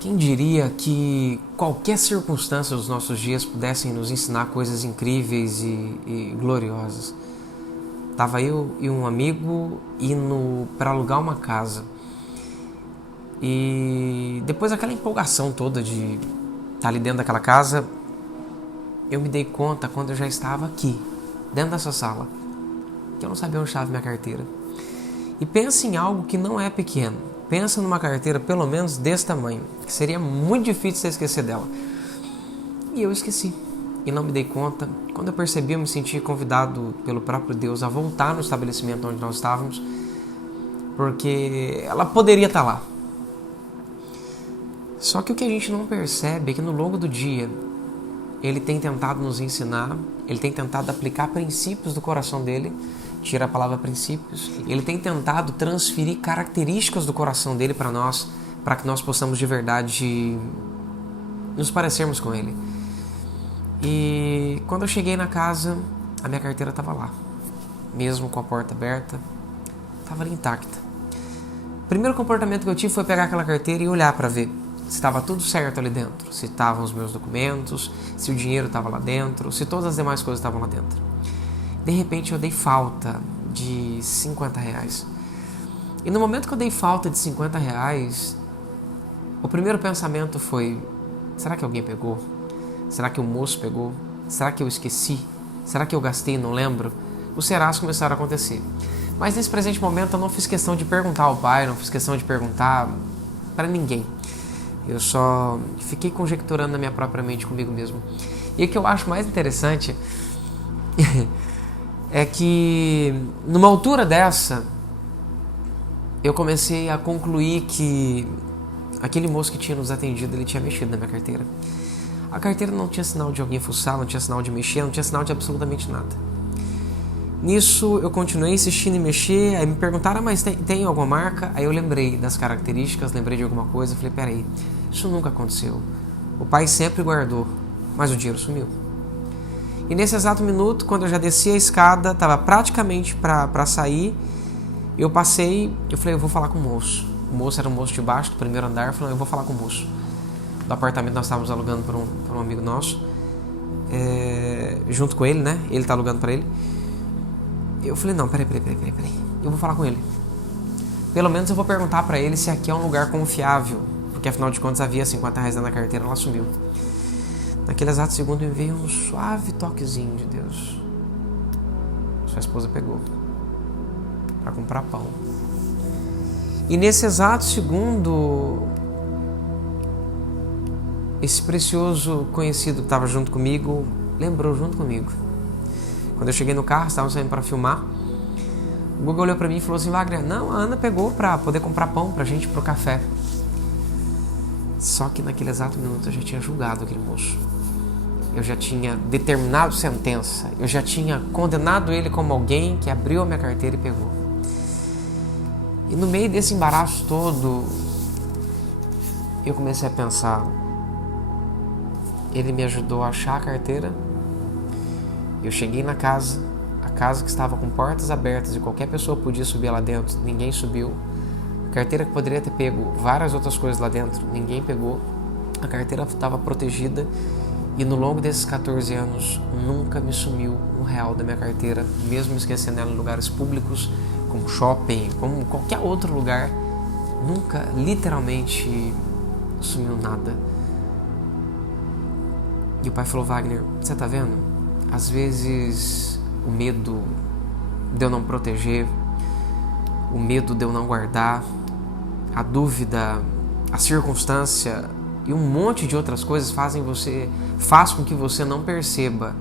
Quem diria que qualquer circunstância dos nossos dias pudessem nos ensinar coisas incríveis e gloriosas. Tava eu e um amigo indo para alugar uma casa. E depois daquela empolgação toda de estar ali dentro daquela casa, eu me dei conta quando eu já estava aqui, dentro dessa sala, que eu não sabia onde estava minha carteira. E pensa em algo que não é pequeno. Pensa numa carteira pelo menos desse tamanho, que seria muito difícil você esquecer dela. E eu esqueci. E não me dei conta. Quando eu percebi, eu me senti convidado pelo próprio Deus a voltar no estabelecimento onde nós estávamos, porque ela poderia estar lá. Só que o que a gente não percebe é que no longo do dia, ele tem tentado nos ensinar, ele tem tentado aplicar princípios do coração dele, tira a palavra princípios, ele tem tentado transferir características do coração dele para nós, para que nós possamos de verdade nos parecermos com ele. E quando eu cheguei na casa, a minha carteira estava lá, mesmo com a porta aberta, estava ali intacta. O primeiro comportamento que eu tive foi pegar aquela carteira e olhar para ver se estava tudo certo ali dentro, se estavam os meus documentos, se o dinheiro estava lá dentro, se todas as demais coisas estavam lá dentro. De repente eu dei falta de R$50. E no momento que eu dei falta de R$50, o primeiro pensamento foi: será que alguém pegou? Será que o moço pegou? Será que eu esqueci? Será que eu gastei e não lembro? Os serás começaram a acontecer. Mas nesse presente momento eu não fiz questão de perguntar ao pai, não fiz questão de perguntar para ninguém. Eu só fiquei conjecturando na minha própria mente comigo mesmo. E o que eu acho mais interessante é que numa altura dessa eu comecei a concluir que aquele moço que tinha nos atendido, ele tinha mexido na minha carteira. A carteira não tinha sinal de alguém fuçar, não tinha sinal de mexer, não tinha sinal de absolutamente nada. Nisso eu continuei insistindo em mexer, aí me perguntaram: mas tem alguma marca? Aí eu lembrei das características, lembrei de alguma coisa, falei: peraí, isso nunca aconteceu. O pai sempre guardou, mas o dinheiro sumiu. E nesse exato minuto, quando eu já desci a escada, estava praticamente para sair, eu passei, eu falei: eu vou falar com o moço. O moço era um moço de baixo, do primeiro andar, eu falei: eu vou falar com o moço. Do apartamento nós estávamos alugando para um amigo nosso, junto com ele, né? Ele tá alugando para ele. Eu falei: não, peraí, eu vou falar com ele. Pelo menos eu vou perguntar para ele se aqui é um lugar confiável, porque afinal de contas havia R$50 na carteira, ela sumiu. Naquele exato segundo me veio um suave toquezinho de Deus. Sua esposa pegou para comprar pão. E nesse exato segundo, esse precioso conhecido que estava junto comigo lembrou junto comigo. Quando eu cheguei no carro, estávamos saindo para filmar, o Guga olhou para mim e falou assim: Wagner, não, a Ana pegou para poder comprar pão pra gente pro café. Só que naquele exato minuto eu já tinha julgado aquele moço. Eu já tinha determinado sentença. Eu já tinha condenado ele como alguém que abriu a minha carteira e pegou. E no meio desse embaraço todo, eu comecei a pensar: ele me ajudou a achar a carteira. Eu cheguei na casa, a casa que estava com portas abertas e qualquer pessoa podia subir lá dentro, ninguém subiu. A carteira que poderia ter pego várias outras coisas lá dentro, ninguém pegou. A carteira estava protegida e no longo desses 14 anos nunca me sumiu R$1 da minha carteira, mesmo esquecendo ela em lugares públicos, como shopping, como qualquer outro lugar. Nunca, literalmente, sumiu nada. E o pai falou: Wagner, você tá vendo? Às vezes o medo de eu não proteger, o medo de eu não guardar, a dúvida, a circunstância e um monte de outras coisas faz com que você não perceba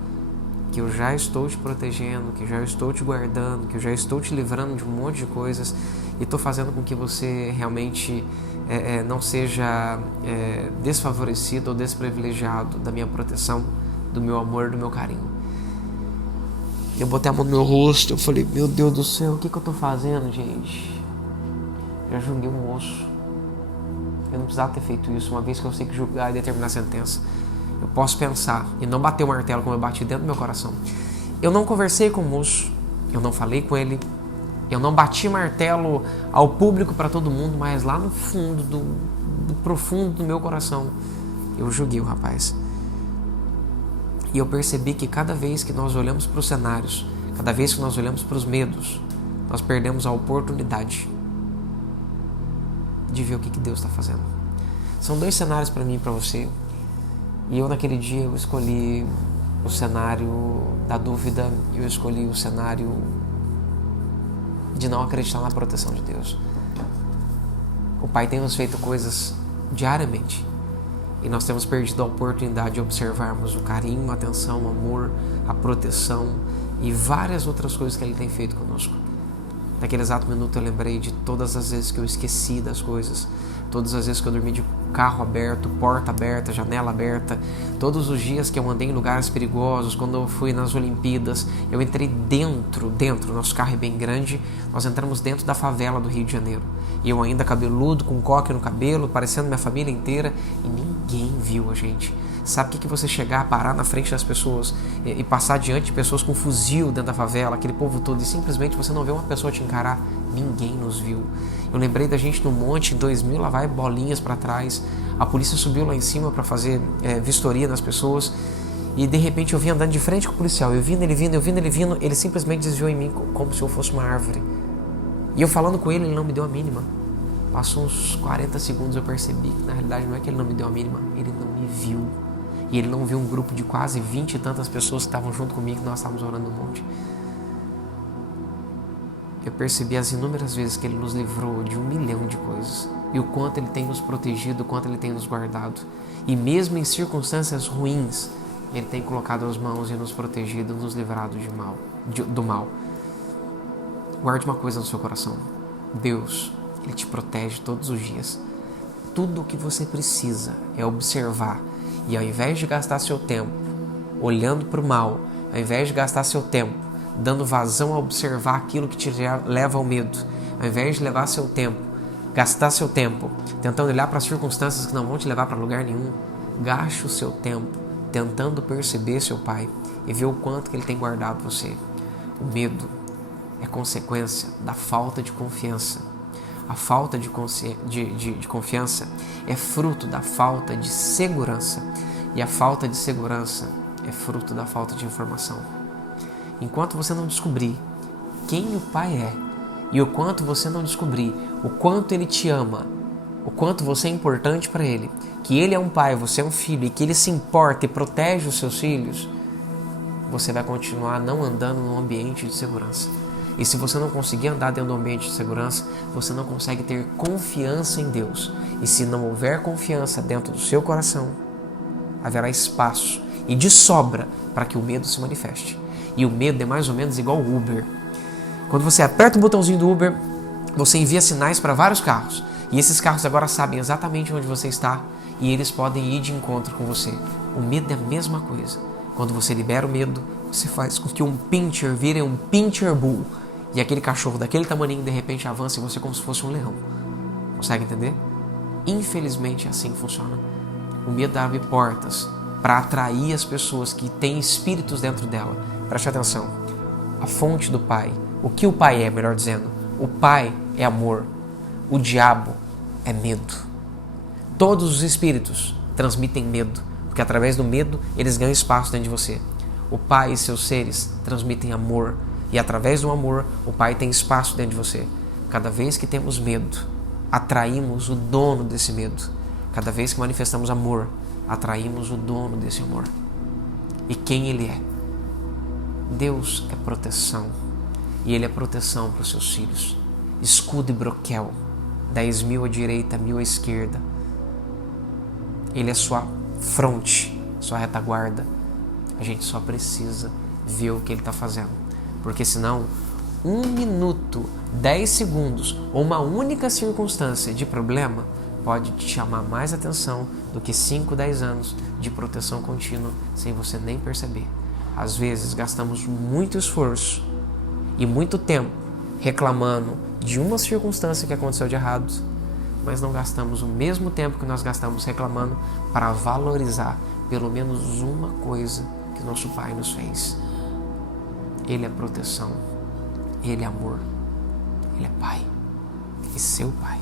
que eu já estou te protegendo, que eu já estou te guardando, que eu já estou te livrando de um monte de coisas e estou fazendo com que você realmente não seja desfavorecido ou desprivilegiado da minha proteção, do meu amor, do meu carinho. Eu botei a mão no meu rosto, eu falei: meu Deus do céu, o que eu tô fazendo, gente? Já julguei um moço. Eu não precisava ter feito isso, uma vez que eu sei que julgar e determinar a sentença. Eu posso pensar e não bater o martelo como eu bati dentro do meu coração. Eu não conversei com o moço, eu não falei com ele, Eu não bati martelo ao público para todo mundo, mas lá no fundo, do profundo do meu coração, eu julguei o rapaz. E eu percebi que cada vez que nós olhamos para os cenários, cada vez que nós olhamos para os medos, nós perdemos a oportunidade de ver o que Deus está fazendo. São 2 cenários para mim e para você. E eu naquele dia eu escolhi o cenário da dúvida, eu escolhi o cenário de não acreditar na proteção de Deus. O Pai tem nos feito coisas diariamente e nós temos perdido a oportunidade de observarmos o carinho, a atenção, o amor, a proteção e várias outras coisas que Ele tem feito conosco. Naquele exato minuto eu lembrei de todas as vezes que eu esqueci das coisas, todas as vezes que eu dormi de carro aberto, porta aberta, janela aberta, todos os dias que eu andei em lugares perigosos, quando eu fui nas Olimpíadas, eu entrei dentro, nosso carro é bem grande, nós entramos dentro da favela do Rio de Janeiro. E eu ainda cabeludo, com coque no cabelo, parecendo minha família inteira, e ninguém viu a gente. Sabe o que você chegar, parar na frente das pessoas e passar diante de pessoas com fuzil dentro da favela, aquele povo todo, e simplesmente você não vê uma pessoa te encarar? Ninguém nos viu. Eu lembrei da gente no monte, em 2000, lá vai bolinhas para trás, a polícia subiu lá em cima para fazer vistoria nas pessoas, e de repente eu vi andando de frente com o policial, eu vindo, ele simplesmente desviou em mim como se eu fosse uma árvore. E eu falando com ele não me deu a mínima. Passou uns 40 segundos eu percebi que na realidade não é que ele não me deu a mínima, ele não me viu. E ele não viu um grupo de quase 20 e tantas pessoas que estavam junto comigo, que nós estávamos orando no monte. Eu percebi as inúmeras vezes que Ele nos livrou de 1 milhão de coisas. E o quanto Ele tem nos protegido, o quanto Ele tem nos guardado. E mesmo em circunstâncias ruins, Ele tem colocado as mãos e nos protegido, nos livrado do mal. Guarde uma coisa no seu coração. Deus, Ele te protege todos os dias. Tudo o que você precisa é observar. E ao invés de gastar seu tempo olhando para o mal, ao invés de gastar seu tempo dando vazão a observar aquilo que te leva ao medo, ao invés de gastar seu tempo tentando olhar para as circunstâncias que não vão te levar para lugar nenhum, gaste o seu tempo tentando perceber seu Pai e ver o quanto que Ele tem guardado você. O medo é consequência da falta de confiança. A falta de confiança é fruto da falta de segurança. E a falta de segurança é fruto da falta de informação. Enquanto você não descobrir quem o Pai é, e o quanto você não descobrir o quanto Ele te ama, o quanto você é importante para Ele, que Ele é um pai, você é um filho, e que Ele se importa e protege os seus filhos, você vai continuar não andando num ambiente de segurança. E se você não conseguir andar dentro do ambiente de segurança, você não consegue ter confiança em Deus. E se não houver confiança dentro do seu coração, haverá espaço e de sobra para que o medo se manifeste. E o medo é mais ou menos igual o Uber. Quando você aperta o botãozinho do Uber, você envia sinais para vários carros. E esses carros agora sabem exatamente onde você está e eles podem ir de encontro com você. O medo é a mesma coisa. Quando você libera o medo, você faz com que um pincher vire um pincher bull. E aquele cachorro daquele tamaninho de repente avança em você como se fosse um leão. Consegue entender? Infelizmente é assim que funciona. O medo abre portas para atrair as pessoas que têm espíritos dentro dela. Preste atenção. A fonte do Pai. O que o Pai é, melhor dizendo? O Pai é amor. O diabo é medo. Todos os espíritos transmitem medo, porque através do medo eles ganham espaço dentro de você. O Pai e seus seres transmitem amor. E através do amor, o Pai tem espaço dentro de você. Cada vez que temos medo, atraímos o dono desse medo. Cada vez que manifestamos amor, atraímos o dono desse amor. E quem Ele é? Deus é proteção. E Ele é proteção para os seus filhos. Escudo e broquel. 10.000 à direita, 1.000 à esquerda. Ele é sua fronte, sua retaguarda. A gente só precisa ver o que Ele está fazendo. Porque senão, 1 minuto, 10 segundos ou uma única circunstância de problema pode te chamar mais atenção do que 5, 10 anos de proteção contínua sem você nem perceber. Às vezes gastamos muito esforço e muito tempo reclamando de uma circunstância que aconteceu de errado, mas não gastamos o mesmo tempo que nós gastamos reclamando para valorizar pelo menos uma coisa que nosso Pai nos fez. Ele é proteção, Ele é amor. Ele é Pai. E seu Pai.